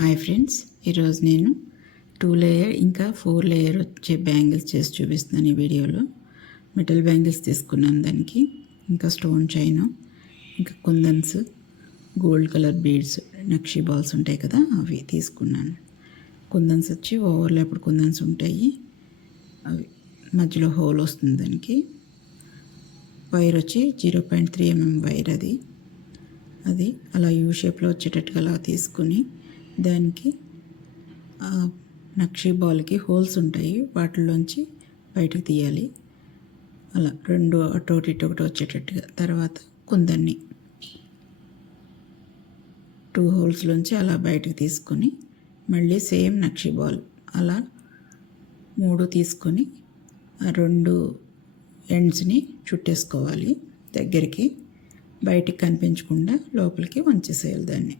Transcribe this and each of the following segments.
Hi friends, ఈరోజు నేను 2 layer ఇంకా 4 లేయర్ వచ్చే బ్యాంగిల్స్ చేసి చూపిస్తున్నాను. ఈ వీడియోలో మెటల్ బ్యాంగిల్స్ తీసుకున్నాను. దానికి ఇంకా స్టోన్ చైన్, ఇంకా kundans, gold colour beads, nakshi balls ఉంటాయి కదా, అవి తీసుకున్నాను. కుందన్స్ వచ్చి ఓవర్లాప్డ్ కుందన్స్ ఉంటాయి, అవి మధ్యలో హోల్ వస్తుంది. దానికి వైర్ వచ్చి 0.3 mm వైర్, అది అలా యూ షేప్లో వచ్చేటట్టుగా అలా తీసుకుని దానికి నక్షీ బాల్కి హోల్స్ ఉంటాయి, వాటిలోంచి బయటకు తీయాలి. అలా రెండు అటోటి ఇటొకటి వచ్చేటట్టుగా. తర్వాత కుందన్ని 2 హోల్స్లోంచి అలా బయటకు తీసుకొని మళ్ళీ సేమ్ నక్షీ బాల్ అలా 3 తీసుకొని ఆ 2 ఎండ్స్ని చుట్టేసుకోవాలి. దగ్గరికి బయటికి కనిపించకుండా లోపలికి వంచేసేయాలి దాన్ని.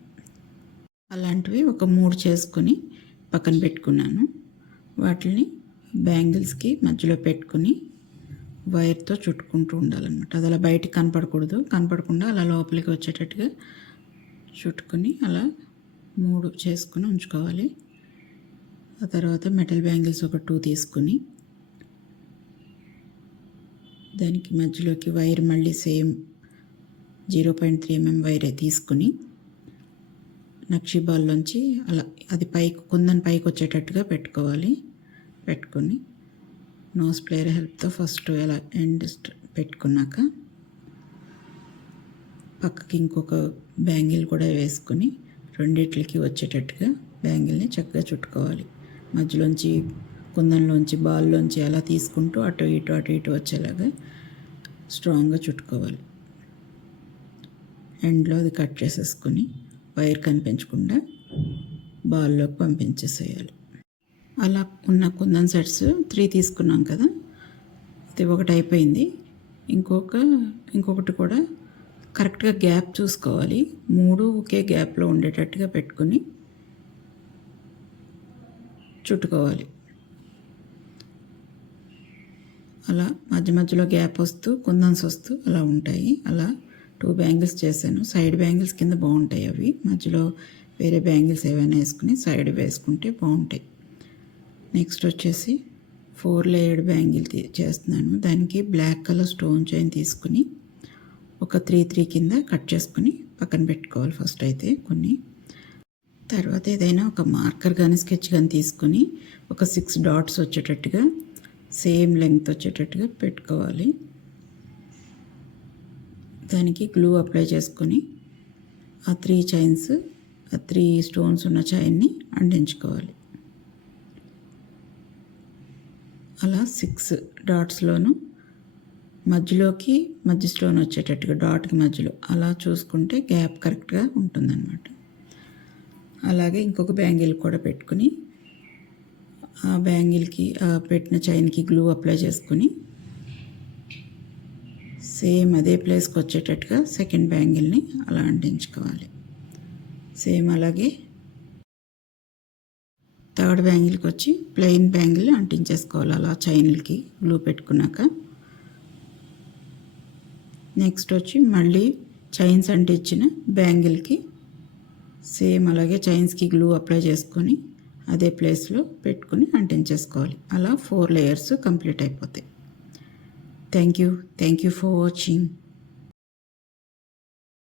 అలాంటివి ఒక 3 చేసుకొని పక్కన పెట్టుకున్నాను. వాటిని బ్యాంగిల్స్కి మధ్యలో పెట్టుకుని వైర్తో చుట్టుకుంటూ ఉండాలన్నమాట. అది అలా బయటికి కనపడకుండా అలా లోపలికి వచ్చేటట్టుగా చుట్టుకొని అలా 3 చేసుకుని ఉంచుకోవాలి. ఆ తర్వాత మెటల్ బ్యాంగిల్స్ ఒక 2 తీసుకుని దానికి మధ్యలోకి వైర్ మళ్ళీ సేమ్ 0.3 mm వైరే తీసుకుని నక్షీ బాల్లోంచి అలా అది కుందన్ పైకి వచ్చేటట్టుగా పెట్టుకొని నోస్ ప్లేయర్ హెల్ప్తో ఫస్ట్ అలా ఎండ్ పెట్టుకున్నాక పక్కకి ఇంకొక బ్యాంగిల్ కూడా వేసుకొని రెండిట్లకి వచ్చేటట్టుగా బ్యాంగిల్ని చక్కగా చుట్టుకోవాలి. మధ్యలోంచి కుందన్లోంచి బాల్లోంచి అలా తీసుకుంటూ అటు ఇటు వచ్చేలాగా స్ట్రాంగ్గా చుట్టుకోవాలి. ఎండ్లో అది కట్ చేసేసుకొని వైర్ కనిపించకుండా బాల్లోకి పంపించేసేయాలి. అలా ఉన్న కుందన్ సెట్స్ 3 తీసుకున్నాం కదా, అది ఒకటి అయిపోయింది. ఇంకొకటి కూడా కరెక్ట్గా గ్యాప్ చూసుకోవాలి. 3 ఒకే గ్యాప్లో ఉండేటట్టుగా పెట్టుకొని చుట్టుకోవాలి. అలా మధ్యలో గ్యాప్ వస్తూ కుందన్స్ వస్తూ అలా ఉంటాయి. అలా 2 బ్యాంగిల్స్ చేశాను. సైడ్ బ్యాంగిల్స్ కింద బాగుంటాయి. అవి మధ్యలో వేరే బ్యాంగిల్స్ ఏవైనా వేసుకుని సైడ్ వేసుకుంటే బాగుంటాయి. నెక్స్ట్ వచ్చేసి 4 లేయర్డ్ బ్యాంగిల్ చేస్తున్నాను. దానికి బ్లాక్ కలర్ స్టోన్ చైన్ తీసుకుని ఒక 3 కింద కట్ చేసుకుని పక్కన పెట్టుకోవాలి ఫస్ట్ అయితే కొన్ని. తర్వాత ఏదైనా ఒక మార్కర్ కానీ స్కెచ్ కానీ తీసుకుని ఒక 6 డాట్స్ వచ్చేటట్టుగా సేమ్ లెంగ్త్ వచ్చేటట్టుగా పెట్టుకోవాలి. దానికి గ్లూ అప్లై చేసుకొని ఆ 3 స్టోన్స్ ఉన్న చైన్ని అంటించుకోవాలి. అలా 6 డాట్స్లోనూ మధ్య స్టోన్ వచ్చేటట్టుగా డాట్కి మధ్యలో అలా చూసుకుంటే గ్యాప్ కరెక్ట్గా ఉంటుందన్నమాట. అలాగే ఇంకొక బ్యాంగిల్ కూడా పెట్టుకుని ఆ బ్యాంగిల్కి పెట్టిన చైన్కి గ్లూ అప్లై చేసుకుని సేమ్ అదే ప్లేస్కి వచ్చేటట్టుగా సెకండ్ బ్యాంగిల్ని అలా అంటించుకోవాలి. సేమ్ అలాగే థర్డ్ బ్యాంగిల్కి వచ్చి ప్లెయిన్ బ్యాంగిల్ అంటించేసుకోవాలి అలా చైన్లకి గ్లూ పెట్టుకున్నాక. నెక్స్ట్ వచ్చి మళ్ళీ చైన్స్ అంటించిన బ్యాంగిల్కి సేమ్ అలాగే చైన్స్కి గ్లూ అప్లై చేసుకొని అదే ప్లేస్లో పెట్టుకుని అంటించేసుకోవాలి. అలా 4 లేయర్స్ కంప్లీట్ అయిపోతాయి. Thank you for watching.